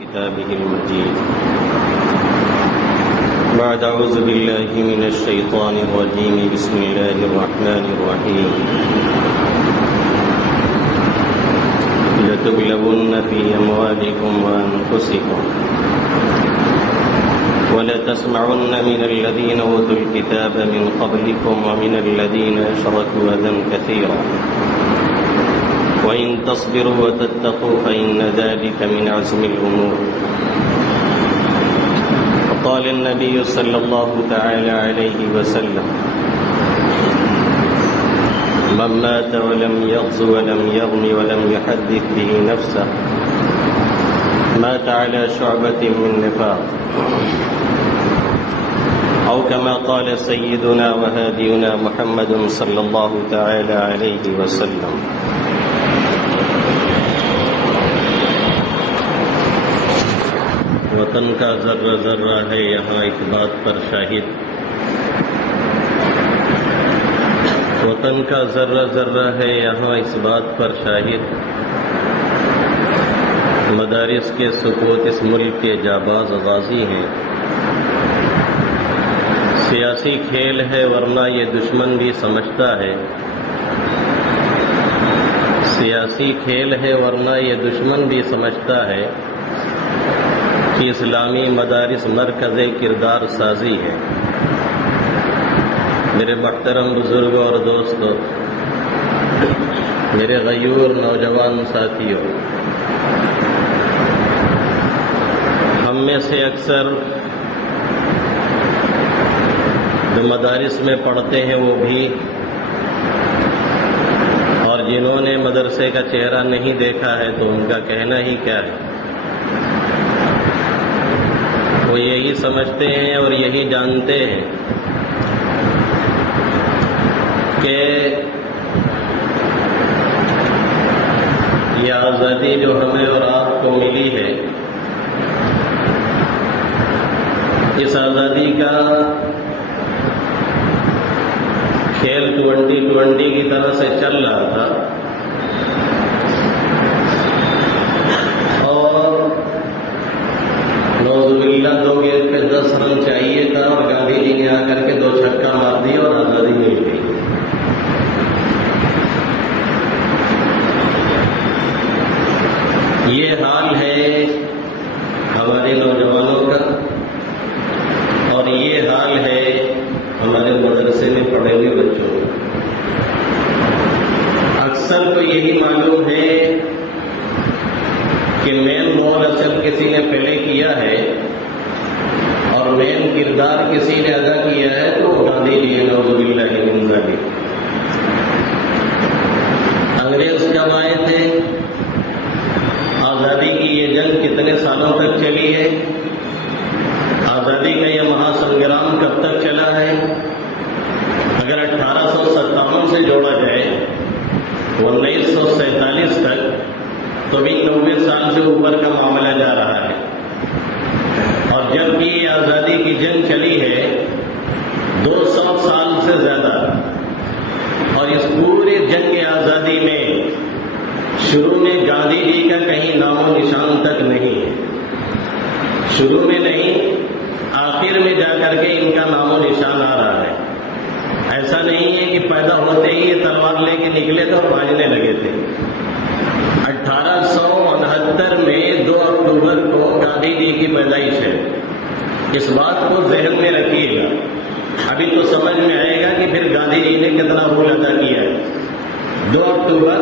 كتابه المجيد. بعد أعوذ بالله من الشيطان الرجيم. بسم الله الرحمن الرحيم. لتبلون في أموالكم وأنفسكم ولتسمعن من الذين أوتوا الكتاب من قبلكم ومن الذين أشركوا أذى كثيرا وإن تصبروا وتتقوا فإن ذلك من عزم الأمور. وقال النبي صلى الله تعالى عليه وسلم: من مات ولم يغز ولم يغم ولم يحدث به نفسه مات على شعبة من نفاق، أو كما قال سيدنا وهادينا محمد صلى الله تعالى عليه وسلم. وطن کا ذرہ ذرہ ہے یہاں اس بات پر شاہد، وطن کا ذرہ ذرہ ہے یہاں اس بات پر شاہد، مدارس کے سکوت اس ملک کے جاباز غازی ہیں. سیاسی کھیل ہے ورنہ یہ دشمن بھی سمجھتا ہے، سیاسی کھیل ہے ورنہ یہ دشمن بھی سمجھتا ہے کہ اسلامی مدارس مرکز کردار سازی ہے. میرے محترم بزرگوں اور دوستوں، میرے غیور نوجوان ساتھیوں، ہم میں سے اکثر جو مدارس میں پڑھتے ہیں وہ بھی، اور جنہوں نے مدرسے کا چہرہ نہیں دیکھا ہے تو ان کا کہنا ہی کیا ہے. وہ یہی سمجھتے ہیں اور یہی جانتے ہیں کہ یہ آزادی جو ہمیں اور آپ کو ملی ہے، اس آزادی کا کھیل 2020 کی طرح سے چل رہا تھا، اور نعوذ باللہ 2 گیند پہ 10 رن چاہیے تھا اور گاندھی جی نے آ کر کے 2 چھکا مار دیا اور آزادی مل گئی. یہ حال ہے ہمارے نوجوانوں کا، اور یہ حال ہے ہمارے مدرسے میں پڑھے ہوئے بچوں کا. اکثر تو یہی معلوم ہے کہ مین رول اصل کسی نے پہلے کیا ہے اور مین کردار کسی نے ادا کیا ہے تو وہ گاندھی جی ہے. نعوذ باللہ من ذالک. انگریز کب آئے تھے؟ آزادی کی یہ جنگ کتنے سالوں تک چلی ہے؟ آزادی کا یہ مہا سنگرام کب تک چلا ہے؟ اگر 1857 سے جوڑا جائے 1947 تک تو بھی 90 سال سے اوپر کا معاملہ جا رہا ہے. اور جب بھی یہ آزادی کی جنگ چلی ہے 200 سال سے زیادہ، اور اس پورے جنگ آزادی میں شروع میں گاندھی جی کا کہیں نام و نشان تک نہیں ہے. شروع میں نہیں، آخر میں جا کر کے ان کا نام و نشان آ رہا ہے. ایسا نہیں ہے کہ پیدا ہوتے ہی یہ تلوار لے کے نکلے تھے اور بھاجنے لگے تھے. 1869 میں 2 اکتوبر کو گاندھی جی کی پیدائش ہے. اس بات کو ذہن میں رکھیے گا، ابھی تو سمجھ میں آئے گا کہ پھر گاندھی جی نے کتنا رول ادا کیا ہے. 2 اکتوبر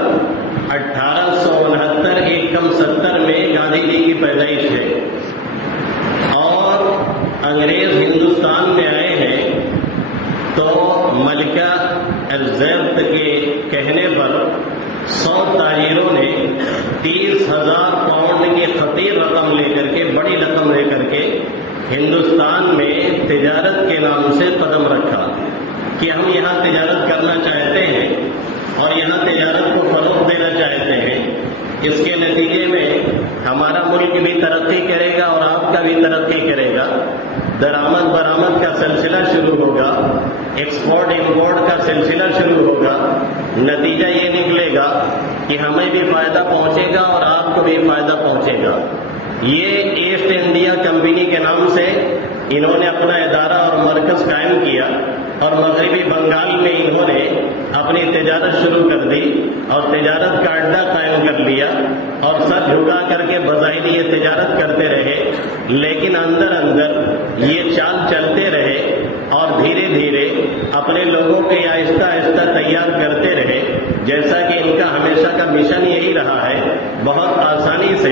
1869 1 میں گاندھی جی کی پیدائش ہے، اور انگریز ہندوستان میں آئے ہیں تو ملکہ الزیبتھ کے کہنے پر 100 تاجروں نے 30,000 پاؤنڈ کی خطیر رقم لے کر کے، بڑی رقم لے کر کے ہندوستان میں تجارت کے نام سے قدم رکھا کہ ہم یہاں تجارت کرنا چاہتے ہیں اور یہاں تجارت کو فروغ دینا چاہتے ہیں. اس کے نتیجے میں ہمارا ملک بھی ترقی کرے گا اور آپ کا بھی ترقی کرے گا. درآمد برآمد کا سلسلہ شروع ہوگا، ایکسپورٹ امپورٹ کا سلسلہ شروع ہوگا. نتیجہ یہ نکلے گا کہ ہمیں بھی فائدہ پہنچے گا اور آپ کو بھی فائدہ پہنچے گا. یہ ایسٹ انڈیا کمپنی کے نام سے انہوں نے اپنا ادارہ اور مرکز قائم کیا اور مغربی بنگال میں انہوں نے اپنی تجارت شروع کر دی اور تجارت کا اڈا قائم کر لیا اور سر جھکا کر کے بظاہر یہ تجارت کرتے رہے، لیکن اندر اندر یہ چال چلتے رہے اور دھیرے دھیرے اپنے لوگوں کے آہستہ آہستہ تیار کرتے رہے، جیسا کہ ان کا ہمیشہ کا مشن یہی رہا ہے۔ بہت آسانی سے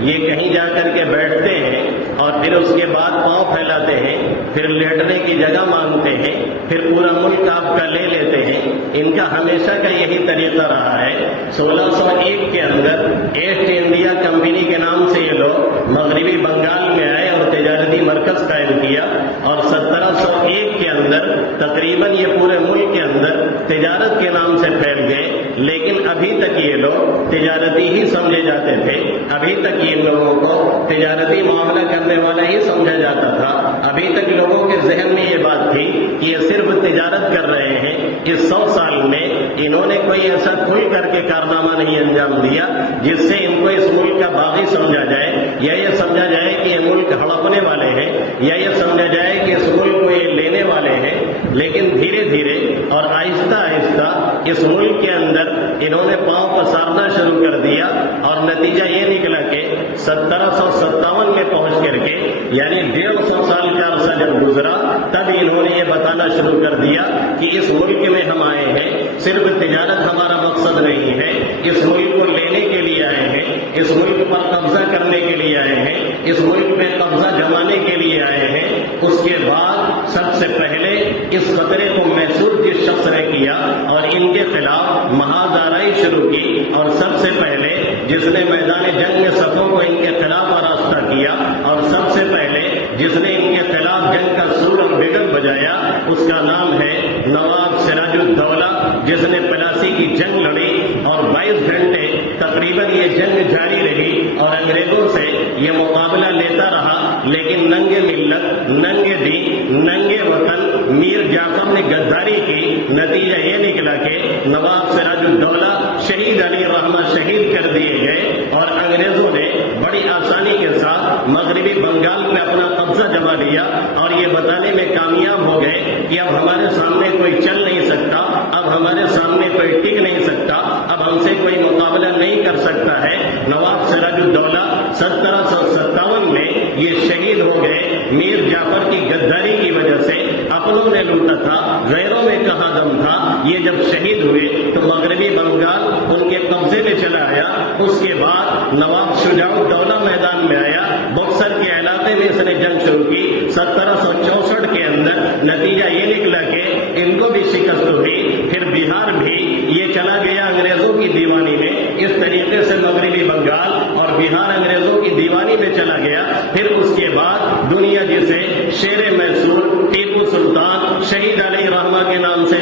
یہ کہیں جا کر کے بیٹھتے ہیں اور پھر اس کے بعد پاؤں پھیلاتے ہیں، پھر لیٹنے کی جگہ مانگتے ہیں، پھر پورا ملک آپ کا لے لیتے ہیں۔ ان کا ہمیشہ کا یہی طریقہ رہا ہے۔ 1601 کے اندر ایسٹ انڈیا کمپنی کے نام سے یہ لوگ مغربی بنگال میں آئے اور تجارتی مرکز قائم کیا، اور 1701 کے اندر تقریباً یہ پورے ملک کے اندر تجارت کے نام سے پھیل گئے، لیکن ابھی تک یہ لوگ تجارتی ہی سمجھے جاتے تھے۔ ابھی تک ان لوگوں کو تجارتی معاملہ کرنے والا ہی سمجھا جاتا تھا۔ ابھی تک لوگوں کے ذہن میں یہ بات تھی کہ یہ صرف تجارت کر رہے ہیں۔ اس 100 سال میں انہوں نے کوئی ایسا کھل کر کے کارنامہ نہیں انجام دیا جس سے ان کو اس ملک کا باغی سمجھا جائے، یا یہ سمجھا جائے کہ یہ ملک ہڑپنے والے ہیں، یا یہ سمجھا جائے کہ اس ملک کو یہ لینے والے ہیں۔ لیکن دھیرے دھیرے اور آہستہ آہستہ اس ملک کے اندر انہوں نے پاؤں پسارنا شروع کر دیا، اور نتیجہ یہ نکلا کہ 1757 میں پہنچ کر کے، یعنی 150 سال کا عرصہ جب گزرا، تب انہوں نے یہ بتانا شروع کر دیا کہ اس ملک میں ہم آئے ہیں، صرف تجارت ہمارا مقصد نہیں ہے، اس ملک کو لینے کے لیے آئے ہیں، اس ملک پر قبضہ کرنے کے لیے آئے ہیں، اس ملک میں قبضہ جمانے کے لیے آئے ہیں۔ اس کے بعد سب سے پہلے اس خطرے کو محسوس جس شخص نے کیا اور ان کے خلاف محاذ شروع کی، اور سب سے پہلے جس نے میدان جنگ میں صفوں کو ان کے خلاف آراستہ کیا، اور سب سے پہلے جس نے ان کے خلاف جنگ کا سور اور بگل بجایا، اس کا نام ہے نواب سراج الدولہ، جس نے پلاسی کی جنگ لڑی اور 22 گھنٹے تقریباً یہ جنگ جاری رہی اور انگریزوں سے یہ مقابلہ لیتا رہا، لیکن ننگے ملت، ننگے دین، ننگے وطن میر جعفر نے غداری کی۔ نتیجہ یہ نکلا کہ نواب سراج الدولہ شہید علی رحمہ شہید کر دیے گئے، اور انگریزوں نے بڑی آسانی کے ساتھ مغربی بنگال میں اپنا قبضہ جما لیا، اور یہ بتانے میں کامیاب ہو گئے کہ اب ہمارے سامنے کوئی چل نہیں سکتا، اب ہمارے سامنے کوئی ٹک نہیں سکتا، اب ہم سے کوئی مقابلہ نہیں کر سکتا ہے۔ نواب سراج الدولہ 1757 میں یہ شہید ہو گئے میر جعفر کی غداری کی وجہ سے۔ اپنوں نے لوٹا تھا، غیروں میں کہاں دم تھا۔ یہ جب شہید ہوئے تو مغربی بنگال ان کے قبضے میں چلا آیا۔ اس کے بعد نواب شجاع الدولہ میدان میں آیا، بکسر کے علاقے میں اس نے جنگ شروع کی 1764 کے اندر۔ نتیجہ یہ نکلا کہ ان کو بھی شکست ہوئی، پھر بہار بھی یہ چلا گیا انگریزوں کی دیوانی میں۔ اس طریقے سے مغربی بنگال اور بہار انگریزوں کی دیوانی میں چلا گیا۔ پھر اس کے بعد دنیا جسے شیر میسور ٹیپو سلطان شہید علی رحمہ کے نام سے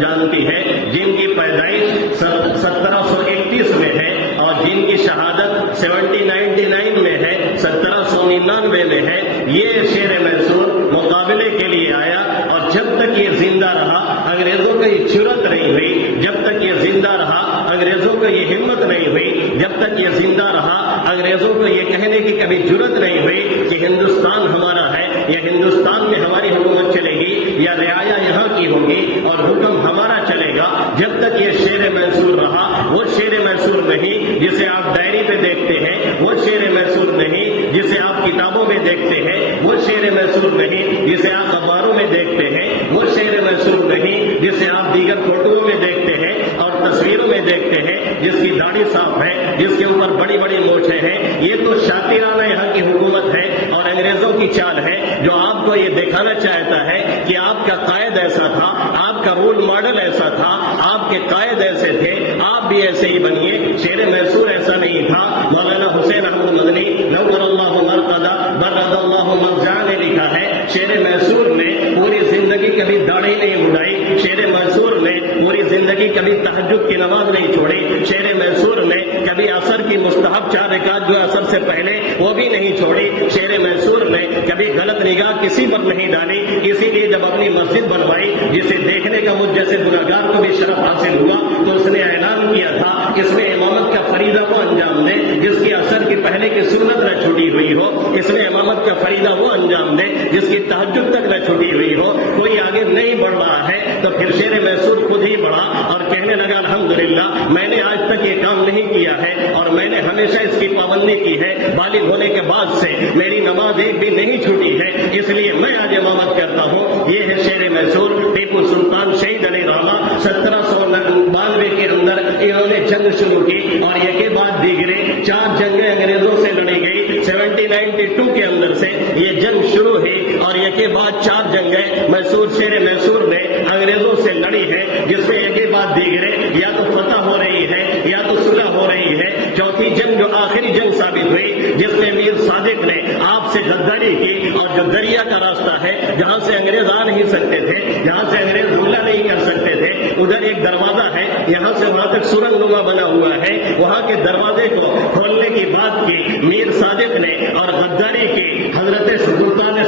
جانتی ہے، جن کی پیدائش 1731 میں ہے اور جن کی شہادت 1799 میں ہے، 1799 میں ہے، یہ شیر میسور مقابلے کے لیے آیا، اور جب تک یہ زندہ رہا انگریزوں کو یہ جرأت نہیں ہوئی، جب تک یہ زندہ رہا انگریزوں کو یہ ہمت نہیں ہوئی، جب تک یہ زندہ رہا انگریزوں کو یہ کہنے کی کبھی جرأت نہیں ہوئی کہ ہندوستان ہمارا ہے، یا ہندوستان میں ہماری حکومت چلے گی، یا رعایا یہاں کی ہوگی اور حکم ہمارا چلے گا۔ جب تک یہ شیر میسور رہا، وہ شیر میسور نہیں جسے آپ ڈائری پہ دیکھتے ہیں، وہ شیر میسور نہیں جسے آپ کتابوں میں دیکھتے ہیں، وہ شیر میسور نہیں جسے آپ اخباروں میں دیکھتے ہیں، وہ شیر میسور نہیں جسے آپ دیگر فوٹوؤں میں دیکھتے ہیں اور تصویروں میں دیکھتے ہیں، جس کی داڑھی صاف ہے، جس کے اوپر بڑی بڑی مونچھیں ہیں۔ یہ تو شاطرانہ یہاں کی حکومت ہے اور انگریزوں کی چال ہے، جو آپ کو یہ دکھانا چاہتا ہے کہ آپ کا قائد ایسا تھا، آپ کا رول ماڈل ایسا تھا، آپ کے قائد ایسے تھے، آپ بھی ایسے ہی بنیے۔ شیر میسور ایسا نہیں تھا۔ مولانا حسین احمد مدنی نور اللہ مرقدہ برد اللہ مرجع نے لکھا ہے، شیر میسور نے پوری زندگی کبھی داڑھی نہیں اڑائی، شیر میسور نے پوری زندگی کبھی تہجد کی نماز نہیں چھوڑی، شیر میسور نے کبھی عصر کی مستحب 4 رکعت جو عصر سے پہلے وہ بھی نہیں چھوڑی. شیر میسور نے کبھی غلط نگاہ کسی پر نہیں ڈالی. اسی لیے جب اپنی مسجد بنوائی جسے دیکھنے کا مجھ جیسے گناہگار کو بھی شرف حاصل ہوا تو اس نے اعلان کیا تھا اس میں امامت کا فریضہ وہ انجام دے جس کی اثر کی پہلے کی سنت نہ چھوٹی ہوئی ہو. اس میں امامت کا فریضہ وہ انجام دے جس کی تہجد تک نہ چھوٹی ہوئی ہو. کوئی آگے نہیں بڑھ رہا ہے تو پھر شیر میسور خود ہی بڑھا اور کہنے لگا الحمدللہ میں نے آج تک یہ کام نہیں کیا ہے اور میں نے ہمیشہ اس کی پابندی کی ہے. بالغ ہونے کے بعد سے میری نماز ایک بھی نہیں چھوٹی ہے, اس لیے میں آج امامت کرتا ہوں. یہ ہے شیر میسور. ٹیپو سلطان شہید علیہ رحمہ 1792 کے اندر انہوں نے جنگ شروع کی اور یہ کے بعد دیگرے 4 جنگیں انگریزوں سے لڑی گئی. 1792 کے اندر سے یہ جنگ شروع ہوئی اور یہ کے بعد 4 جنگیں شیر میسور نے انگریزوں سے لڑی ہے جس میں ایک کے بعد دیگرے یا تو فتح ہو رہی ہے یا تو صلح ہو رہی ہے. چوتھی جنگ جو آخری جنگ ثابت ہوئی جس میں میر صادق نے آپ سے غداری کی اور جو دریا کا راستہ ہے جہاں سے انگریز آ نہیں سکتے تھے, جہاں سے انگریز حملہ نہیں کر سکتے تھے, ادھر ایک دروازہ ہے یہاں سے وہاں تک سرنگ نما بنا ہوا ہے, وہاں کے دروازے کو کھولنے کی بات کی میر صادق نے اور غداری کی حضرت سلطان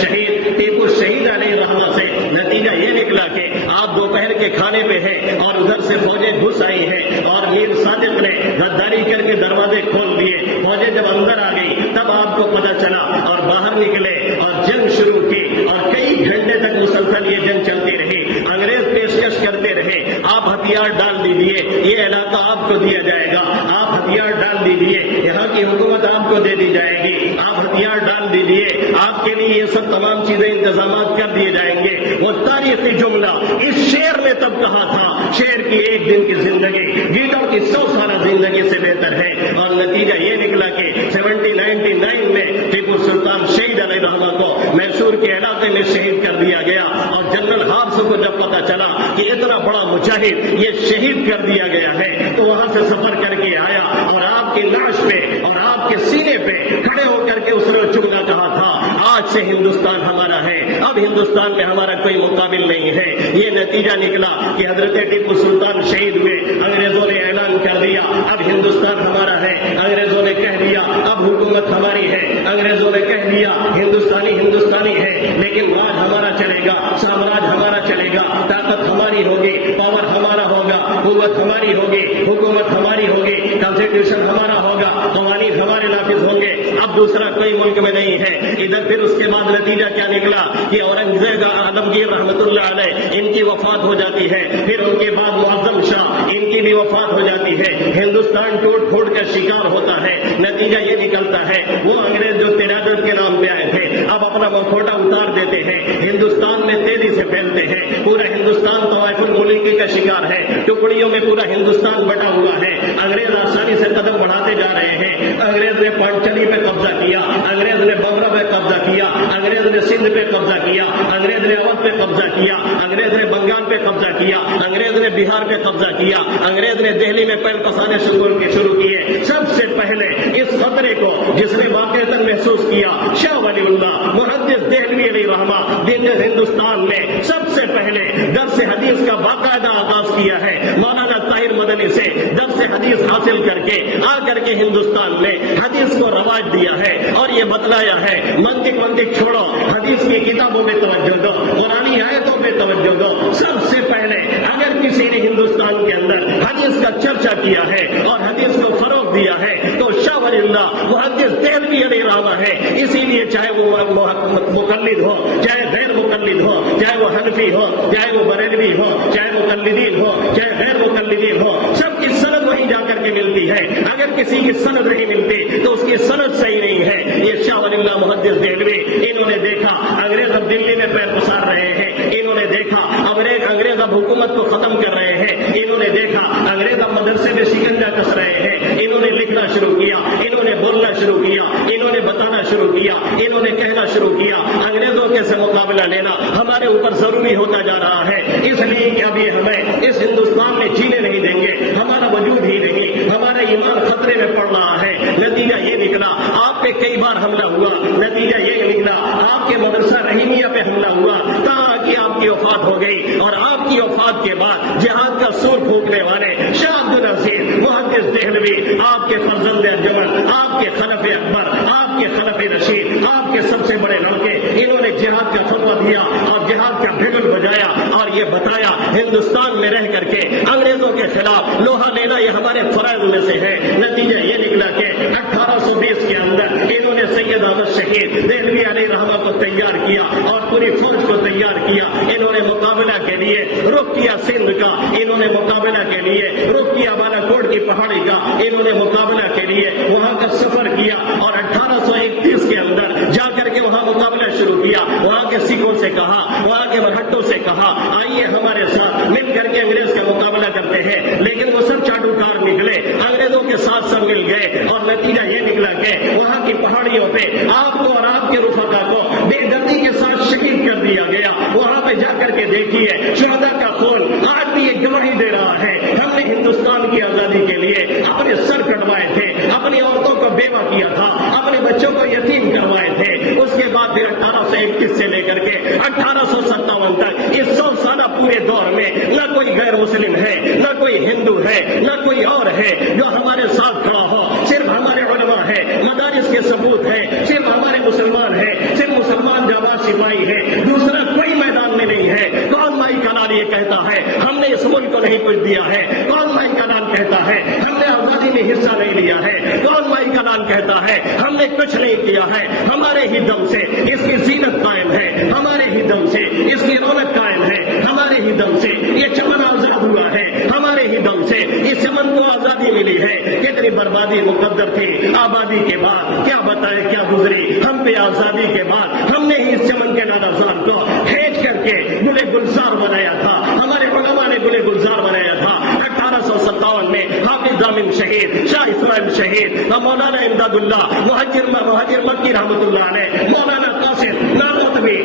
شہید ٹیپو شہید علیہ رحمہ سے. نتیجہ یہ نکلا کہ آپ دوپہر کے کھانے پہ ہیں اور ادھر سے فوجیں گھس آئی ہیں اور میر صادق نے غداری کر کے دروازے کھول دیے. فوجیں جب اندر آ گئی تب آپ کو پتہ چلا اور باہر نکلے اور جنگ شروع کی اور کئی گھنٹے تک مسلسل یہ جنگ چلتی رہی. انگریز پیشکش کرتے رہے آپ ہتھیار ڈال دیجیے, یہ علاقہ آپ کو دیا جائے گا, آپ ہتھیار ڈال دیجیے, یہاں کی حکومت آپ کو دے دی جائے گی, آپ ہتھیار ڈال دیجیے, آپ کے لیے یہ سب تمام چیزیں انتظامات کر دیے جائیں گے. وہ تاریخی جملہ اس شعر نے تب کہا تھا شعر کی ایک دن کی زندگی گیدڑ کی 100 سالہ زندگی سے بہتر ہے. اور نتیجہ یہ نکلا کہ 1799 میں ٹیپو سلطان شہید علیہ رحمہ کو میسور کے علاقے میں شہید کر دیا گیا اور جنرل ہابس کو جب پتا چلا کہ اتنا بڑا مجاہد یہ شہید کر دیا گیا ہے تو وہاں سے سفر کر کے آیا اور آپ کی لاش پہ اور آپ کے سینے پہ کھڑے ہو کر کے اس نے چگنا کہا تھا آج سے ہندوستان ہمارا ہے, اب ہندوستان میں ہمارا کوئی مقابل نہیں ہے. یہ نتیجہ نکلا کہ حضرت ٹیپو سلطان شہید ہوئے, انگریزوں نے اعلان کر دیا اب ہندوستان ہمارا ہے, انگریزوں نے کہہ دیا اب حکومت ہماری ہے, انگریزوں نے کہہ دیا ہندوستانی ہے لیکن راج ہمارا چلے گا, سامراج ہمارا چلے گا, طاقت ہماری ہوگی, پاور ہمارا ہوگا, قوت ہماری ہوگی, حکومت ہماری ہوگی, کانسٹیٹیوشن ہمارا ہوگا, قوانین ہمارے نافذ ہوں گے, اب دوسرا کوئی ملک میں نہیں ہے. ادھر پھر اس کے بعد نتیجہ کیا نکلا کہ اورنگزیب عالمگیر رحمۃ اللہ علیہ ان کی وفات ہو جاتی ہے, پھر ان کے بعد معظم شاہ ان کی بھی وفات ہو جاتی ہے, ہندوستان ٹوٹ پھوٹ کا شکار ہوتا ہے. نتیجہ یہ نکلتا ہے وہ انگریز جو تیراگت کے نام پہ آئے تھے اب اپنا مکھوٹا اتار دیتے ہیں, ہندوستان میں تیزی سے پھیلتے ہیں, پورا ہندوستان طوائف الملکی کا شکار ہے, ٹکڑیوں میں پورا ہندوستان بٹا ہوا ہے. انگریز آسانی سے قدم بڑھاتے جا رہے ہیں. انگریز نے پانچلی پہ قبضہ کیا, انگریز نے بمرا پہ قبضہ کیا, انگریز نے سندھ پہ قبضہ کیا, انگریز نے اودھ پہ قبضہ کیا, انگریز نے بنگال پہ قبضہ کیا, انگریز نے بہار پہ قبضہ کیا, انگریز نے دہلی میں پہل پسانے شروع کیے. سب سے پہلے اس خطرے کو جس نے واقعتاً محسوس کیا شاہ ولی اللہ محدث دہلوی علیہ رحمہ ہندوستان میں سب سے پہلے درس حدیث کا باقاعدہ آغاز کیا ہے. مولانا طاہر مدنی سے درس حدیث حاصل کر کے آ کر کے ہندوستان میں حدیث کو رواج دیا ہے اور یہ بتلایا ہے منطق چھوڑو, حدیث کی کتابوں میں توجہ دو, قرآنی آیتوں پہ توجہ دو. سب سے پہلے اگر کسی نے ہندوستان کے اندر حدیث کا چرچا کیا ہے اور حدیث کو فروغ دیا ہے تو شاہ ولی اللہ محدث دہلوی علیہ رحمہ ہے. اسی لیے چاہے وہ مقلد ہو, چاہے غیر مقلد ہو, چاہے وہ حنفی ہو, چاہے وہ بریلوی ہو, چاہے مقلدین ہو, چاہے غیر مقلدین ہو, سب کی سند وہیں جا کر کے ملتی ہے. اگر کسی کی سند نہیں ملتی تو اس کی سند صحیح نہیں ہے. یہ شاہ ولی اللہ محدث دہلوی انہوں نے دیکھا انگریز اب دلی میں پیر پسار رہے ہیں, انہوں نے دیکھا انگریز اب حکومت کو ختم کر رہے ہیں, انہوں نے دیکھا انگریز اب مدرسے میں شکنجا کس رہے ہیں, انہوں نے لکھنا شروع کیا, انہوں نے بولنا شروع کیا, انہوں نے بتانا شروع کیا, انہوں نے کہنا شروع کیا. انگریزوں کے سے مقابلہ لینا ہمارے اوپر ضروری ہوتا جا رہا ہے, اس لیے کہ ابھی ہمیں اس ہندوستان میں جینے نہیں دیں گے, ہمارا وجود ہی نہیں, ہمارا ایمان خطرے میں پڑ رہا ہے. نتیجہ یہ نکلا آپ پہ کئی بار حملہ ہوا, نتیجہ یہ نکلا آپ کے مدرسہ رحیمیہ پہ حملہ ہوا تاکہ آپ کی وفات ہو گئی, اور آپ کی وفات کے بعد جہاد کا سور پھونکنے والے شاہ عبد العزیز محدث حافظ دہلوی، آپ کے فرزند انجمن، آپ کے خلف اکبر، آپ کے خلف رشید، آپ کے سب سے بڑے لڑکے، انہوں نے جہاد کا فتویٰ دیا اور جہاد کا بگل بجایا اور یہ بتایا ہندوستان میں رہ کر کے انگریزوں کے خلاف لوہا لینا یہ ہمارے فرائض میں سے ہے۔ نتیجہ یہ نکلا کہ 1820 کے اندر انہوں نے سید احمد شہید دہلوی علیہ رحمہ کو تیار کیا اور پوری فوج کو تیار کیا۔ انہوں نے مقابلہ کے لیے رخ کیا سندھ کا، انہوں نے مقابلہ کے لیے رخ کیا بالا کوٹ کی پہاڑی کا، انہوں نے مقابلہ کے لیے وہاں کا سفر کیا اور 1831 کے اندر جا کر کے وہاں مقابلہ شروع کیا۔ وہاں کے سکھوں سے کہا، وہاں کے مرہٹوں سے کہا آئیے ہمارے ساتھ مل کر کے انگریز کا مقابلہ کرتے ہیں، لیکن وہ سب چاٹوکار نکلے، انگریزوں کے ساتھ سب مل گئے اور نتیجہ یہ نکلا کہ وہاں کی پہاڑیوں پہ آپ کو اور آپ کے رفقا کو بے دردی کے ساتھ شہید کر دیا گیا۔ وہاں پہ جا کر کے دیکھیے شہداء کا خون آج بھی یہ گواہی دے رہا ہے، ہم نے ہندوستان کی آزادی کے لیے اپنے سر کٹوائے تھے، اپنی عورتوں کو بیوہ کیا تھا، اپنے بچوں کو یتیم کروائے تھے۔ اس کے بعد پھر 1831 سے لے کر کے 1857 تک اس 100 سالہ پورے دور میں نہ کوئی غیر مسلم ہے، نہ کوئی ہندو ہے، نہ کوئی اور ہے جو ہمارے ساتھ کھڑا ہو۔ صرف ہمارے علماء ہے، مدارس کے ثبوت ہے، صرف ہمارے مسلمان ہیں، صرف مسلمان جماعت سپاہی ہے، دوسرا کوئی میدان میں نہیں ہے۔ کون مائی کا نام یہ کہتا ہے ہم نے اس ملک کو نہیں کچھ دیا ہے؟ کون مائی کا نام کہتا ہے ہم نے آزادی میں حصہ نہیں لیا ہے؟ کون مائی کا نام کہتا ہے ہم نے کچھ نہیں کیا ہے؟ ہمارے ہی دم سے اس کی زینت قائم ہے، ہمارے ہی دم سے اس کی رونق قائم ہے، ہمارے ہی دم سے یہ چمن آزاد ہوا ہے، ہمارے ہی دم سے اس چمن کو آزادی ملی ہے۔ کتنی بربادی مقدر تھی آبادی کے بعد، کیا بتائے کیا گزری ہم پہ آزادی کے بعد۔ ہم نے ہی اس چمن کے نادرزار کو کھینچ کر کے گلے گلزار بنایا تھا، ہمارے علماء نے گلے گلزار بنایا تھا۔ 1857 میں حافظ ضامن شہید، شاہ اسماعیل شہید، مولانا امداد اللہ مہاجر مکی رحمۃ اللہ علیہ، مولانا قاسم نانوتوی،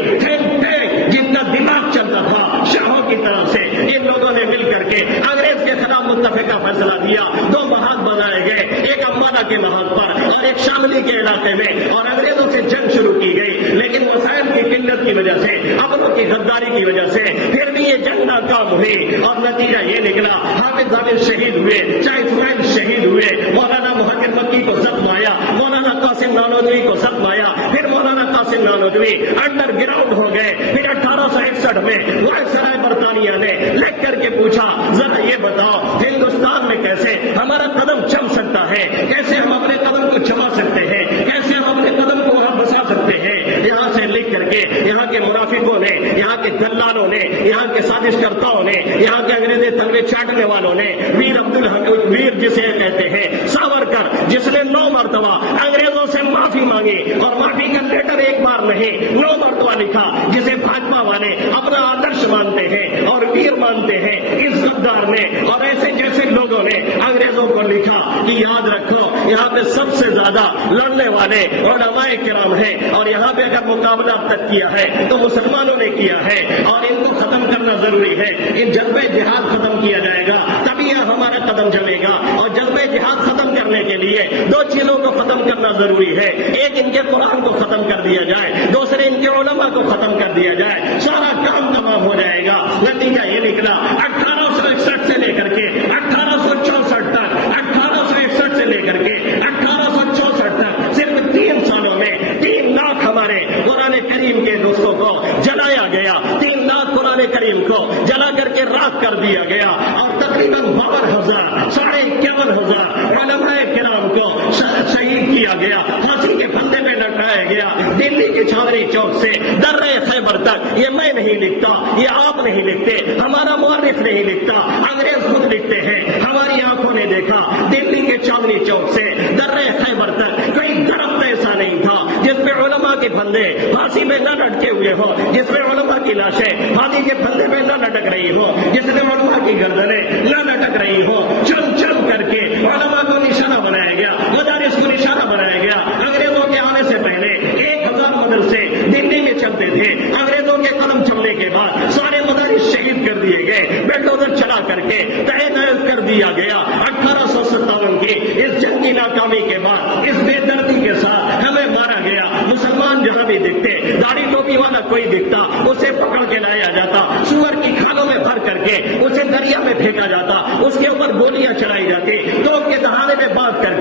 جتنا دماغ چلتا تھا شاہوں کی طرف سے ان لوگوں نے مل کر کے انگریز کے خلاف متفقہ فیصلہ دیا۔ 2 محاذ بنائے گئے، ایک امبالہ کے محاذ پر اور ایک شاملی کے علاقے میں، اور انگریزوں سے جنگ شروع کی گئی، لیکن وسائل کی قلت کی وجہ سے، اپنوں کی غداری کی وجہ سے پھر بھی یہ جنگ ناکام ہوئی اور نتیجہ یہ نکلا حافظ ضامن شہید ہوئے، شاہ اسماعیل شہید ہوئے، مولانا مہاجر مکی کو زخم آیا، مولانا قاسم نانوتوی کو زخم آیا، پھر مولانا قاسم نانوتوی انڈر گراؤنڈ ہو گئے۔ پھر 1861 میں وائسرائے برطانیہ نے لکھ کر کے پوچھا ذرا یہ بتاؤ ہندوستان میں کیسے ہمارا قدم چم سکتا ہے، کیسے ہم اپنے قدم کو جما سکتے ہیں، کیسے ہم اپنے قدم کو وہاں بسا سکتے ہیں۔ یہاں سے لکھ کر کے یہاں کے منافقوں نے، یہاں کے دلالوں نے، یہاں کے سازش کرتاؤں نے، یہاں کے انگریزی تلوے چاٹنے والوں نے، ویر جسے کہتے ہیں ساورکر، جس نے 9 مرتبہ انگریزوں سے معافی مانگی اور معافی کا لیٹر ایک بار نہیں 9 مرتبہ لکھا، جسے بھاجپا والے اپنا آدرش مانتے ہیں اور ویر مانتے ہیں، اس غدار نے اور ایسے جیسے لوگوں نے انگریزوں کو لکھا کہ یاد رکھو یہاں پہ سب سے زیادہ لڑنے والے علماء کرام ہیں، اور یہاں پہ اگر مقابلہ اب تک کیا ہے تو مسلمانوں نے کیا ہے، اور ان کو ختم کرنا ضروری ہے۔ ان جذبہ جہاد ختم کیا جائے گا تبھی ہمارا قدم جمے گا، اور جذبہ جہاد ختم کرنے کے لیے 2 چیزوں کو ختم کرنا ضروری ہے۔ ایک ان کے قرآن کو ختم کر دیا جائے، دوسرے ان کے علماء کو ختم کر دیا جائے، سارا کام تمام ہو جائے گا۔ نتیجہ یہ نکلا 1861 سے لے کر کے 1864 تک، 1861 سے لے کر کے 1864 تک صرف 3 سالوں میں 3 لاکھ ہمارے قرآن کریم کے دوستوں کو جلایا گیا، 3 لاکھ قرآن کریم کو جلا کر کے راکھ کر دیا گیا، اور تقریباً 52,000 51,000 علماء کرام کو شہید کیا گیا، پھانسی کے پھندے میں لٹکایا گیا۔ دلی کے چاندنی چوک سے درہ خیبر تک، یہ میں نہیں لکھتا، یہ آپ نہیں لکھتے، ہمارا مورخ نہیں لکھتا، انگریز خود لکھتے ہیں، ہماری آنکھوں نے دیکھا۔ دلی کے چاندنی چوک سے درہ خیبر تک کوئی درخت ایسا نہیں تھا جس پہ علماء کے پھندے پھانسی میں نہ لٹکے ہوئے ہو، جس میں علماء کی لاشیں پھانسی کے پھندے میں نہ لٹک رہی ہو، جس میں علماء کی گردنیں نہ لٹک رہی ہو۔ چم چم کر کے علماء کو نشانہ بنایا گیا، مدارس کو نشانہ بنایا گیا۔ انگریزوں کے آنے سے پہلے 1000 مدرسے دلی میں چلتے تھے، انگریزوں کے قلم چلنے کے بعد سارے مدارس شہید کر دیے گئے، بلڈوزر چلا کر کے تہہ نہل کر دیا گیا۔ 1857 کی اس جنگی ناکامی کے بعد اس بے دردی کے ساتھ ہمیں مارا گیا۔ مسلمان جہاں بھی دکھتے، داڑھی ٹوپی والا کوئی دکھتا، اسے پکڑ کے لایا جاتا، سور کی کھالوں میں بھر کر کے اسے دریا میں پھینکا جاتا، اس کے اوپر گولیاں چلائی جاتی، توپ کے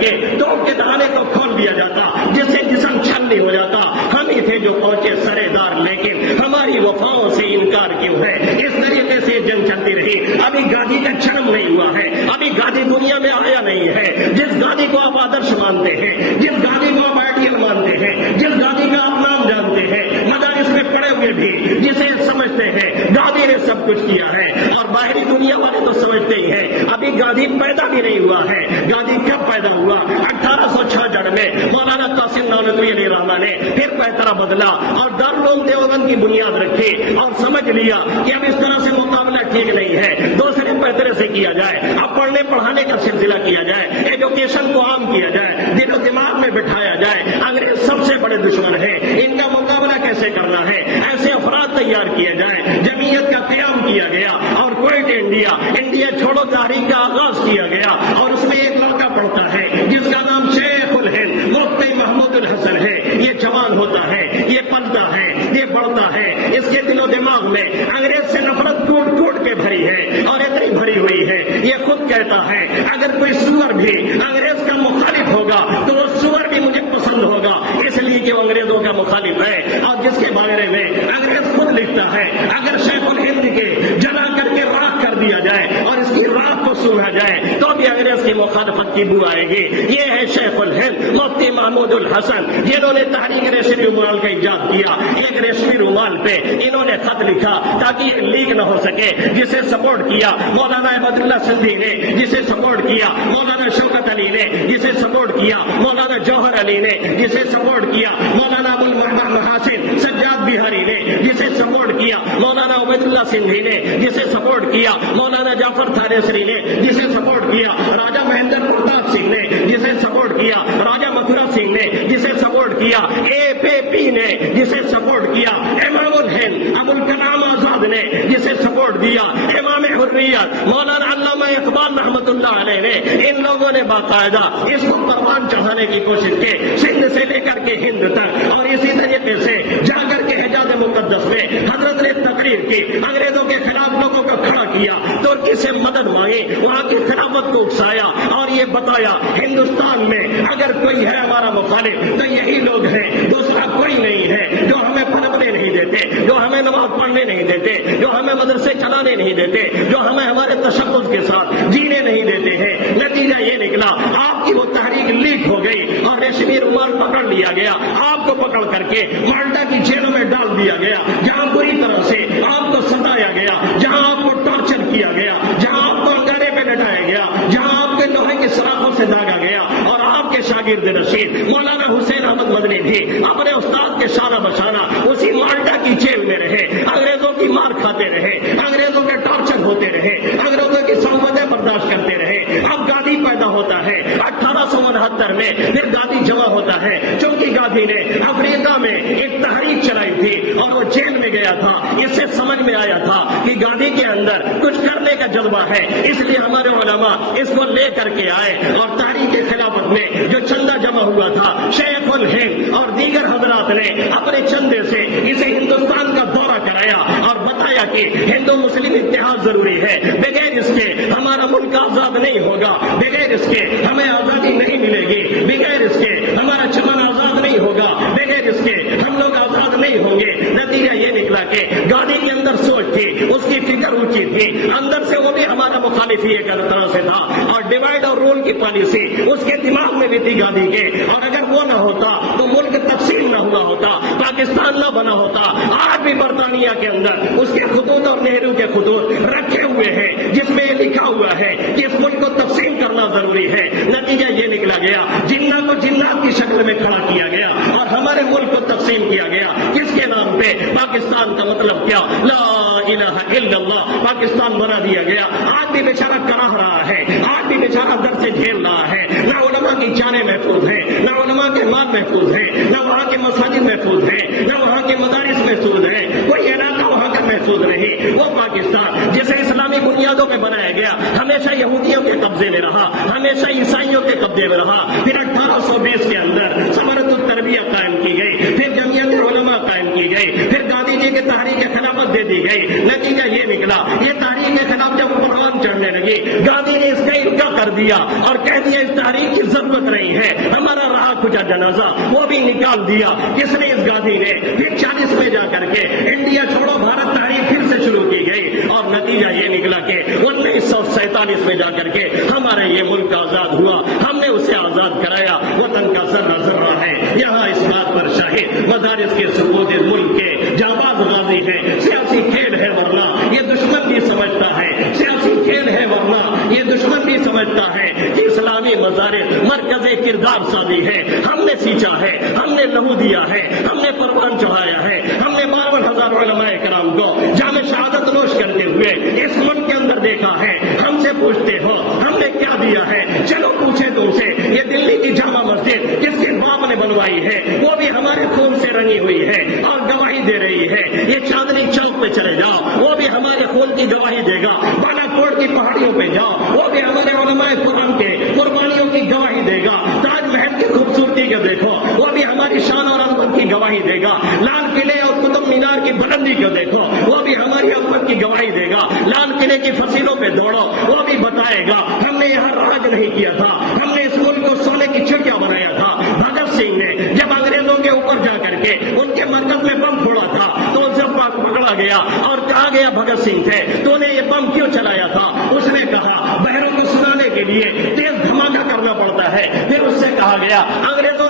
کے توپ کے دہانے کو کھول دیا جاتا جس سے جسم چھلنی ہو جاتا. ہم ہی تھے جو پہنچے سرے دار لیکن ہماری وفاؤں سے انکار کیوں ہے. اس طریقے سے جنگ چلتی رہی. ابھی گاندھی کا جنم نہیں ہوا ہے, ابھی گاندھی دنیا میں آیا نہیں ہے. جس گاندھی کو آپ آدرش مانتے ہیں, جس گاندھی کو آپ آئیڈیل مانتے ہیں, جس گاندھی کا آپ نام جانتے ہیں, مدارس میں پڑے ہوئے بھی جسے سمجھتے ہیں گاندھی نے سب کچھ کیا ہے, اور باہری دنیا والے تو سمجھتے ہی ہیں ابھی گاندھی پیدا بھی نہیں ہوا ہے. گاندھی کب پیدا ہوا؟ 1866 میں مولانا قاسم نانوتوی علیہ رحمہ نے پھر پیترا بدلا اور دارالعلوم دیوبند کی بنیاد رکھی اور سمجھ لیا کہ اب اس طرح سے مقابلہ ٹھیک نہیں ہے, دوسرے پیترے سے کیا جائے, اب پڑھنے پڑھانے کا سلسلہ کیا جائے, ایجوکیشن کو عام کیا جائے, دل و دماغ میں بٹھایا جائے. انگریز سب سے بڑے دشمن ہیں, ان کا مقابلہ کیسے کرنا ہے, ایسے افراد تیار کیے جائیں. جمعیت کا قیام کیا گیا اور کوئٹ انڈیا چھوڑو تحریک کا آغاز کیا گیا, اور اس میں ایک لڑکا پڑھتا ہے جس کا نام شیخ الہند مفتی محمود الحسن ہے. یہ جوان ہوتا ہے, یہ پلتا ہے, یہ بڑھتا ہے, اس کے دل و دماغ میں انگریز سے نفرت ٹوٹ ٹوٹ کے بھری ہے اور اتنی بھری ہوئی ہے. یہ خود کہتا ہے اگر کوئی سور بھی انگریز کا مخالف ہوگا تو وہ سور بھی مجھے پسند ہوگا, اس لیے کہ وہ انگریزوں کا مخالف ہے. اور جس کے بارے میں انگریز خود لکھتا ہے اگر شیخ الہند کے جلا کر کے راکھ کر دیا جائے اور اس کی راکھ کو سونا جائے تو بھی انگریز کی مخالفت کی بو آئے گی. یہ ہے شیخ الہند مفتی محمود الحسن, جنہوں نے تحریک ریشمی رومال کا ایجاد کیا. ایک ریشمی رومال پہ انہوں نے خط لکھا تاکہ یہ لیک نہ ہو سکے, جسے سپورٹ کیا مولانا احمد اللہ سندھی نے, جسے سپورٹ کیا مولانا شوکت علی نے, جسے سپورٹ کیا مولانا جوہر علی نے, جسے سپورٹ کیا مولانا ابو المحاسن سجاد بہاری نے, جسے سپورٹ کیا مولانا عبید اللہ سندھی نے, جسے سپورٹ کیا مولانا جعفر تھانیسری نے, جسے سپورٹ کیا راجہ مہندر پرتاپ سنگھ نے, جسے سپورٹ کیا راجہ متھرا سنگھ نے, جسے سپورٹ کیا APP نے, جسے سپورٹ کیا امام الہند ابوالکلام آزاد نے, جسے سپورٹ دیا امام حریت مولانا علامہ اقبال رحمۃ اللہ علیہ نے. ان لوگوں نے باقاعدہ اس کو پروان چڑھانے کی کوشش کی سندھ سے لے کر کے ہند تک, اور اسی طریقے سے جا کر کے حجاز مقدس میں حضرت نے تقریر کی, انگریزوں کے خلاف لوگوں کو کھڑا کیا, ترکی سے مدد مانگی, وہاں کی خلافت کو اکسایا اور یہ بتایا ہندوستان میں اگر کوئی ہے ہمارا مخالف تو یہی لوگ ہیں, دوسرا کوئی نہیں ہے جو ہمیں پنپنے نہیں دیتے, جو ہمیں نماز پڑھنے نہیں دیتے, جو ہمیں مدرسے چلانے نہیں دیتے, جو ہمیں ہمارے تشخص کے ساتھ جینے نہیں دیتے ہیں. نتیجہ یہ نکلا آپ کی وہ تحریک لیک ہو گئی اور ریشمی رومال پکڑ لیا گیا, آپ کو پکڑ کر کے مالٹا کی جیلوں میں ڈال دیا گیا, جہاں بری طرح سے آپ کو ستایا گیا, جہاں آپ کو ٹارچر کیا گیا, جہاں آپ کو انگارے پہ لٹایا گیا, جہاں آپ کے لوہے کے سراخوں سے داغا گیا. اور آپ کے شاگرد رشید مولانا حسین احمد مدنی بھی اپنے استاد کے شانہ بشانہ اسی مالٹا کی جیل میں رہے, انگریزوں کی مار کھاتے رہے, انگریزوں کے ٹارچر ہوتے رہے, انگریزوں کی صحبتیں برداشت کرتے رہے. اب گاندھی پیدا ہوتا ہے 1869 میں, پھر گاندھی جمع ہوتا ہے چونکہ گاندھی نے افریقہ میں ایک تحریک چلائی تھی اور وہ جیل میں گیا تھا. اس سے سمجھ میں آیا تھا کہ گاندھی کے اندر کچھ کرنے کا جذبہ ہے, اس لیے ہمارے علماء اس کو لے کر کے آئے اور تحریک خلافت میں جو چندہ جمع ہوا تھا شیخ الہند اور دیگر حضرات نے اپنے چندے سے اسے ہندوستان کا دورہ کرایا اور بتایا کہ ہندو مسلم اتحاد ضروری ہے, بغیر اس کے ہمارا ملک آزاد نہیں ہوگا, بغیر اس کے ہمیں آزادی نہیں ملے گی, بغیر اس کے ہمارا چمن آزاد نہیں ہوگا, بغیر اس کے ہم لوگ آزاد نہیں ہوں گے. نتیجہ یہ نکلا کہ گاندھی کے اندر سوچ تھی, اس کی فکر اونچی تھی, اندر سے وہ بھی ہمارا مخالف ہی ایک طرح سے تھا, اور ڈیوائڈ اور رول کی پالیسی اس کے دماغ میں بھی تھی گاندھی کے. اور اگر وہ نہ ہوتا تو ملک تقسیم نہ ہوا ہوتا, پاکستان نہ بنا ہوتا. آج بھی برطانیہ کے اندر اس کے خطوط اور نہرو کے خطوط رکھے ہوئے ہیں جس میں یہ لکھا ہوا ہے کہ اس ملک کو تقسیم کرنا ضروری ہے. نتیجہ یہ نکلا گیا جنات کو جنات کی شکل میں کھڑا کیا گیا اور ہمارے ملک کو تقسیم کیا گیا. کس کے نام پہ؟ پاکستان کا مطلب کیا؟ لا الہ الا اللہ. پاکستان بنا دیا گیا. آج بھی بیچارہ کراہ رہا ہے, آج بھی بیچارہ درد سے جھیل رہا ہے. نہ علماء کی جانیں محفوظ ہیں, نہ علماء کے مال محفوظ ہیں, نہ وہاں کے مساجد محفوظ ہیں, نہ وہاں کے مدارس محفوظ ہیں. کوئی علاقہ وہاں کا محفوظ نہیں. وہ پاکستان جسے اسلامی بنیادوں پہ بنایا گیا ہمیشہ یہودیوں کے قبضے میں رہا, ہمیشہ عیسائیوں کے قبضے میں رہا. پھر 1820 کے اندر ثمرۃ التربیہ قائم کی گئی, پھر جمعیت علماء قائم کی گئی, پھر گاندھی جی کی تحریک خلافت دے دی گئی. نتیجہ یہ نکلا یہ تحریک کے خلاف جب پروان چڑھنے لگی گاندھی نے اس کا انکار کر دیا اور کہہ دیا اس تحریک کی ضرورت نہیں ہے. ہمارا رہا کچا جنازہ وہ بھی نکال دیا. کس نے؟ اس گاندھی نے. پھر 40 میں جا کر کے انڈیا چھوڑو بھارت تحریک پھر سے شروع کی گئی اور نتیجہ یہ نکلا کہ 1947 میں جا کر کے ہمارا یہ ملک آزاد ہوا. ہم نے اسے آزاد کرایا. وطن کا ذرہ ذرہ ہے یہاں اس بات پر شاہد مدارس کے سپود ملک کے جانباز غازی ہیں. سیاسی کھیل ہے ورنہ یہ دشمن بھی سمجھتا ہے. سیاسی کھیل ہے ورنہ یہ دشمن بھی سمجھتا ہے کہ اسلامی مدارس مرکز کردار سازی ہے. ہم نے سینچا ہے, ہم نے لہو دیا ہے, ہم نے پروان چڑھایا ہے. ہم نے 52,000 علماء کرام کو جام شہادت نوش کرتے ہوئے اس ملک کے اندر دیکھا ہے. ہم سے پوچھتے ہو ہم نے کیا دیا ہے؟ چلو پوچھیں تم سے, یہ دلی کی جامع مسجد جس کے باپ نے بنوائی ہے وہ بھی ہمارے خون سے رنگی ہوئی ہے اور گواہی دے رہی ہے. یہ چاندنی چوک پہ چلے جاؤ وہ بھی ہمارے خون کی گواہی دے گا. بالا کوٹ کی پہاڑیوں پہ جاؤ وہ بھی ہمارے علماء قرآن کے قربانیوں کی گواہی دے گا. تاج محل کی خوبصورتی کو دیکھو وہ بھی ہماری شان اور عظمت کی گواہی دے گا. لال قلعے اور قطب مینار کی بلندی کو دیکھو وہ بھی ہماری عظمت کی گواہی دے گا. لال قلعے کی فصیلوں پہ دوڑو وہ بھی بتائے گا ہم نے یہاں راج نہیں کیا تھا, ہم نے اس ملک کو سونے کی چڑیا بنایا تھا. بھگت سنگھ نے جب انگریزوں کے اوپر جا کر کے ان کے مرکز میں بم پھوڑا تھا تو اسے پکڑا گیا اور کہا گیا بھگت سنگھ تھے تو نے یہ بم کیوں چلایا تھا؟ اس نے کہا بہروں کو سنانے کے لیے تیز دھماکہ کرنا پڑتا ہے. پھر اس سے کہا گیا انگریزوں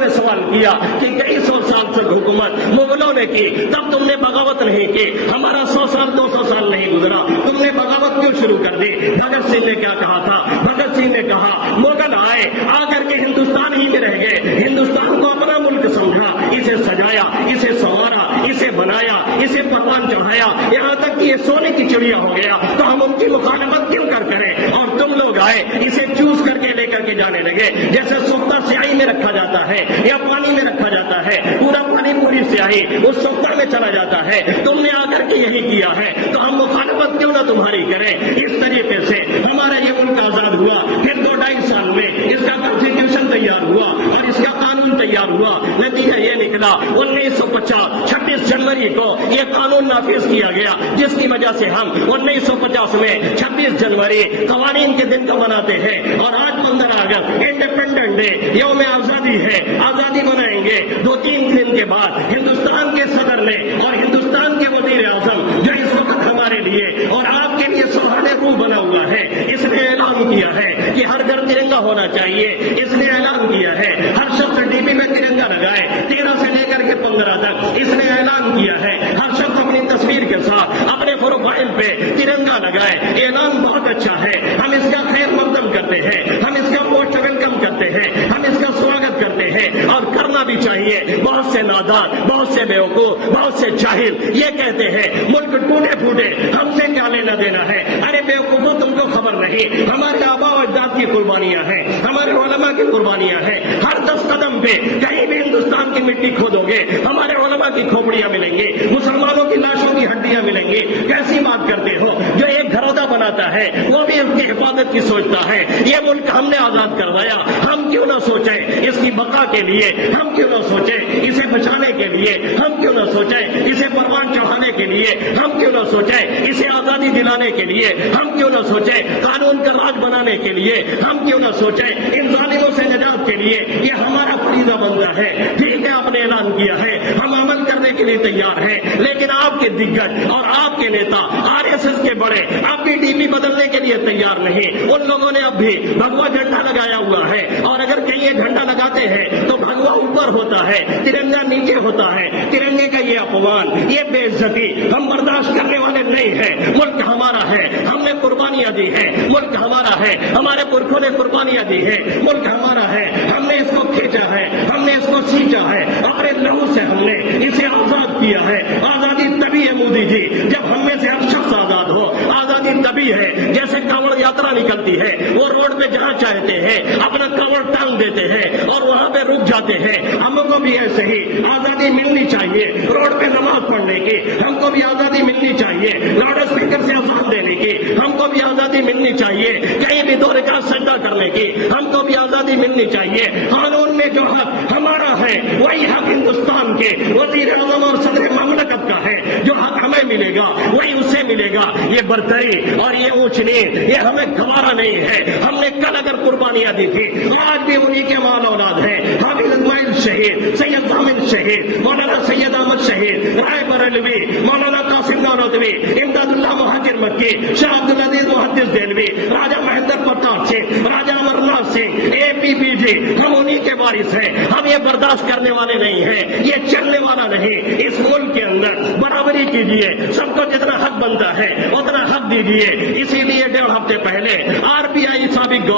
نے سوال کیا کہ کئی 100 سال سے حکومت مغلوں نے کی تب تم نے بغاوت نہیں کی. ہمارا 100 سال 200 سال نہیں گزرا, تم نے بغاوت کیوں شروع کر دی؟ بھگت سنگھ نے کیا کہا تھا؟ بھگت سنگھ نے کہا مغل آئے آ کر کے ہندوستان ہی میں رہ گئے, ہندوستان کو اپنا ملک سمجھا, اسے سجایا, اسے سنوارا, اسے بنایا, اسے پکوان چڑھایا, یہاں تک کہ یہ سونے کی چڑیا ہو گیا. تو ہم ان کی مخالفت کیوں کریں؟ اور تم لوگ آئے اسے چوز کر کے لے کر کے جانے لگے جیسے سوختہ سیاہی میں رکھا جاتا ہے یا پانی میں رکھا جاتا ہے. پورا پانی پوری سیاہی اس سوختہ میں چلا جاتا ہے. تم نے آ کر کے یہی کیا ہے تو ہم مخالفت کیوں نہ تمہاری کریں؟ اس طریقے سے ہمارا یہ ملک آزاد ہوا. پھر 2-2.5 سال میں اس کا کانسٹیٹیوشن تیار ہوا اور اس کا قانون تیار ہوا. نتیجہ یہ نکلا 1950 26 جنوری کو یہ قانون نافذ کیا گیا جس کی وجہ سے ہم 1950 میں 26 جنوری قوانین کے دن کو مناتے ہیں. اور آج 15 اگست انڈیپینڈنٹ ڈے یوم آزادی ہے. آزادی منائیں گے. 2-3 دن کے بعد ہندوستان کے صدر نے اور ہندوستان کے وزیر اعظم جو اس وقت ہمارے لیے اور آپ کے لیے سہانے روح بنا ہوا ہے, اس نے اعلان کیا ہے کہ ہر گھر ترنگا ہونا چاہیے. اس نے اعلان کیا ہے ہر شخص ڈی پی میں ترنگا لگائے. 13 سے لے کر کے 15 تک اس نے اعلان کیا ہے ہر شخص اپنی تصویر کے ساتھ اپنے پروفائل پہ ترنگا لگائے. اعلان بہت اچھا ہے, ہم اس کا خیر مقدم کرتے ہیں, ہم اس کا موسٹ ویلکم کرتے ہیں, ہم اس کا سواگت کرتے ہیں اور کرنا بھی چاہیے. بہت سے نادان, بہت سے بیوقوف, بہت سے جاہل یہ کہتے ہیں ملک ٹوٹے پھوٹے ہم سے کیا لینا دینا ہے. ارے بیوقوفوں تم کو خبر نہیں, ہمارے آبا و اجداد کی قربانیاں ہیں, ہمارے علماء کی قربانیاں ہیں. ہر 10 قدم پہ کہیں بھی ہندوستان کی مٹی کھودو گے ہمارے علماء کی کھوپڑیاں ملیں گی, مسلمانوں کی لاشوں کی ہڈیاں ملیں گی. کیسی بات کرتے ہو؟ جو ایک گھرودہ بناتا ہے وہ بھی اس کی حفاظت کی سوچتا ہے. یہ ملک ہم نے آزاد کروایا, ہم کیوں نہ سوچیں اس کی بقا کے لیے, ہم کیوں نہ سوچیں اسے بچانے کے لیے, ہم کیوں نہ سوچیں اسے پروان چڑھانے کے لیے, ہم کیوں نہ سوچیں اسے آزادی دلانے کے لیے, ہم کیوں نہ سوچیں قانون کا راج بنانے کے لیے, ہم کیوں نہ سوچیں ان ظالموں سے نجات کے لیے. یہ ہمارا فریضہ بنتا ہے. ٹھیک ہے آپ نے اعلان کیا ہے, ہم عمل کرنے کے لیے تیار ہیں, لیکن آپ کے دگگج اور آپ کے نیتا RSS کے بڑے اپنی ڈی پی بدلنے کے لیے تیار نہیں. ان لوگوں نے اب بھی بھگوا جھنڈا لگایا ہوا ہے اور اگر کہیں یہ جھنڈا لگاتے ہیں تو بھگوا اوپر ہوتا ہے, ترنگا نیچے ہوتا ہے. ترنگے کا یہ اپمان, یہ بے عزتی ہم برداشت کرنے والے نہیں ہیں. ملک ہمارا ہے, ہم نے قربانیاں دی ہیں. ملک ہمارا ہے, ہمارے پرکھوں نے قربانیاں دی ہیں. ملک ہمارا ہے, ہم نے اس کو کھینچا ہے, ہم نے اس کو سینچا ہے, اپنے لہو سے ہم نے اسے آزاد کیا ہے. آزادی تبھی ہے مودی جی جب ہم میں سے ہر شخص آزاد ہو. آزادی تبھی ہے جیسے کانوڑ یاترا نکلتی ہے, وہ روڈ پہ جہاں چاہتے ہیں اپنا کانوڑ ٹانگ دیتے ہیں اور وہاں پہ رک جاتے ہیں. ہم کو بھی ایسے ہی آزادی ملنی چاہیے روڈ پہ نماز پڑھنے کی, ہم کو بھی آزادی ملنی چاہیے لاؤڈ اسپیکر سے اذان دینے کی, ہم کو بھی آزادی ملنی چاہیے کہیں بھی 2 رکعت سجدہ کرنے کی, ہم کو بھی آزادی ملنی چاہیے. قانون میں جو حق ہمارا ہے وہی حق ہندوستان کے وزیر اعظم اور صدر مملکت کا ہے. جو حق ہمیں ملے گا وہی اسے ملے گا. یہ برتری اور یہ اونچ نیچ یہ ہمیں گوارا نہیں ہے. ہم نے کل اگر قربانیاں دی تھی آج بھی انہی کے مال اولاد ہیں. حافظ اسماعیل شہید, سید حامد شہید, مولانا سید احمد شہید, رائے بریلوی, مولانا قاسم نانوتوی, امداد اللہ مہاجر مکی, شاہ عبدالعزیز محدث دہلوی, راجہ مہندر پرتاپ سنگھ, راجہ امرناتھ سنگھ, اے پی پی جی, ہم انہی کے وارث ہیں. ہم یہ برداشت کرنے والے نہیں ہیں, یہ چلنے والا نہیں. اس ملک کے اندر برابری کیجیے, سب کو جتنا حق بنتا ہے اتنا حق دیجیے. اسی لیے 1.5 ہفتے پہلے آر بی آئی سابق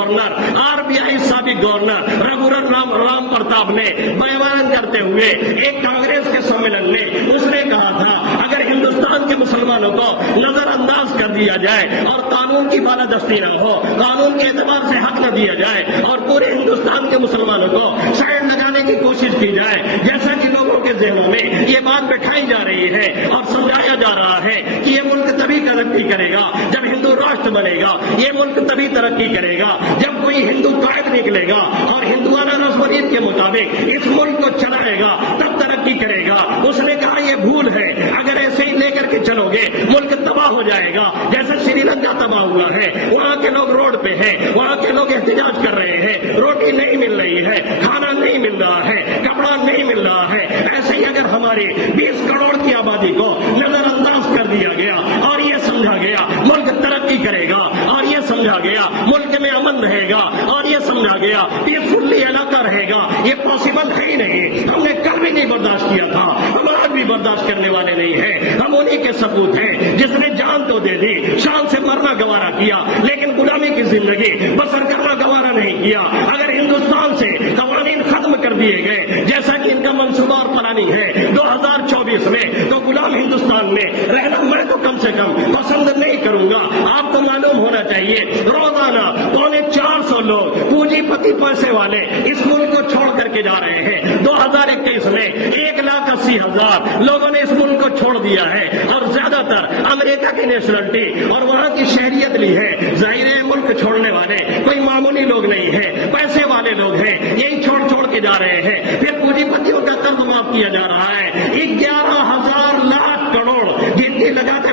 گورنر رگھورن رام پرتاپ نے بیان کرتے ہوئے ایک کانگریس کے سمیلن میں اس نے کہا تھا اگر ہندوستان کے مسلمانوں کو نظر انداز کر دیا جائے اور قانون کی بالادستی نہ ہو, قانون کے اعتبار سے حق نہ دیا جائے اور پورے ہندوستان کے مسلمانوں کو سائڈ لگانے کی کوشش کی جائے, جیسا کہ لوگوں کے ذہنوں میں یہ بات بٹھائی جا رہی ہے اور سمجھایا جا رہا ہے کہ یہ ملک تبھی ترقی کرے گا جب ہندو راشٹر بنے گا, یہ ملک تبھی ترقی کرے گا جب کوئی ہندو قائد نکلے گا اور ہندوانہ رسم و ریت کے مطابق اس ملک کو چلائے گا تب ترقی کرے گا. اس نے کہا یہ بھول ہے, اگر ایسے ہی لے کر کے چلو گے ملک تباہ ہو جائے گا جیسے سری لنکا تباہ ہوا ہے. وہاں کے لوگ روڈ پہ ہیں, وہاں کے لوگ احتجاج کر رہے ہیں, روٹی نہیں مل رہی ہے, کھانا نہیں مل رہا ہے, کپڑا نہیں مل رہا ہے. ایسے ہی اگر ہماری 20 کروڑ کی آبادی کو نظر انداز کر دیا گیا اور یہ سمجھا گیا ملک ترقی کرے گا اور یہ سمجھا گیا ملک میں امن رہے گا اور یہ سمجھا گیا پیسفلی علاقہ رہے گا, یہ پاسبل ہے ہی نہیں. ہم نے کل بھی نہیں برداشت کیا تھا, ہم آج بھی برداشت کرنے والے نہیں ہیں. ہم انہی کے ثبوت ہیں جس نے جان تو دے دی, شان سے مرنا گوارا کیا, لیکن غلامی کی زندگی بسر کرنا گوارا نہیں کیا. اگر ہندوستان سے قوانین ختم کر دیے گئے جیسا کہ ان کا منصوبہ اور پلاننگ ہے 2024 میں, تو غلام ہندوستان میں رہنا میں تو کم سے کم پسند نہیں کروں گا. آپ کو معلوم ہونا چاہیے روزانہ 450 لوگ پونجی پتی پیسے والے اس ملک کو چھوڑ کر کے جا رہے ہیں. 2021 میں 1,80,000 لوگوں نے اس ملک کو چھوڑ دیا ہے اور زیادہ تر امریکہ کی نیشنلٹی اور وہاں کی شہریت لی ہے. ظاہر ہے ملک چھوڑنے والے کوئی معمولی لوگ نہیں ہیں, پیسے والے لوگ ہیں, یہی چھوڑ کے جا رہے ہیں. پھر پونجی پتیوں کا قرض معاف کیا جا رہا ہے 11,000 لاکھ کروڑ, جتنی لگاتے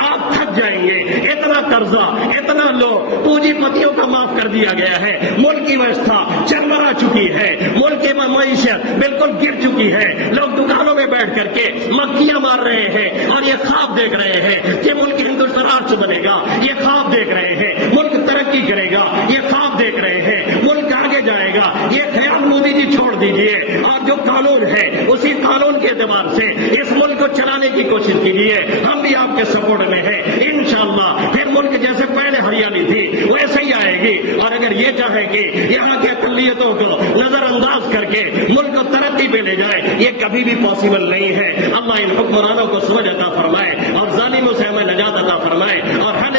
آپ تھک جائیں گے. اتنا قرضہ اتنا لوگ پونجی پتیوں کا معاف کر دیا گیا ہے. ملک کی ویوستھا چرمرا چکی ہے, ملک کی معیشت بالکل گر چکی ہے. لوگ دکانوں میں بیٹھ کر کے مکھیاں مار رہے ہیں اور یہ خواب دیکھ رہے ہیں کہ ملک ہندوستان راشٹر بنے گا. یہ خواب دیکھ رہے ہیں ملک ترقی کرے گا, یہ خواب دیکھ رہے ہیں ملک آگے جائے گا. یہ خیال مودی جی چھوڑ دیجیے اور جو قانون ہے اسی قانون کے اعتبار سے اس ملک کو چلانے کی کوشش کیجیے. ہم بھی آپ کے سپورٹ میں ہیں. انشاءاللہ پھر ملک جیسے پہلے ہریالی تھی ویسے ہی آئے گی. اور اگر یہ چاہے کہ یہاں کی اقلیتوں کو نظر انداز کر کے ملک کو ترقی پہ لے جائے, یہ کبھی بھی پاسبل نہیں ہے. اللہ ان حکمرانوں کو سمجھ عطا فرمائے اور ظالموں سے ہمیں نجات عطا فرمائے اور ہر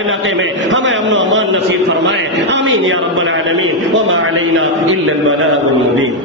علاقے میں ہمیں امن و امان نصیب فرمائے. آمین یا رب العالمین. وما علینا الا البلاغ المبین.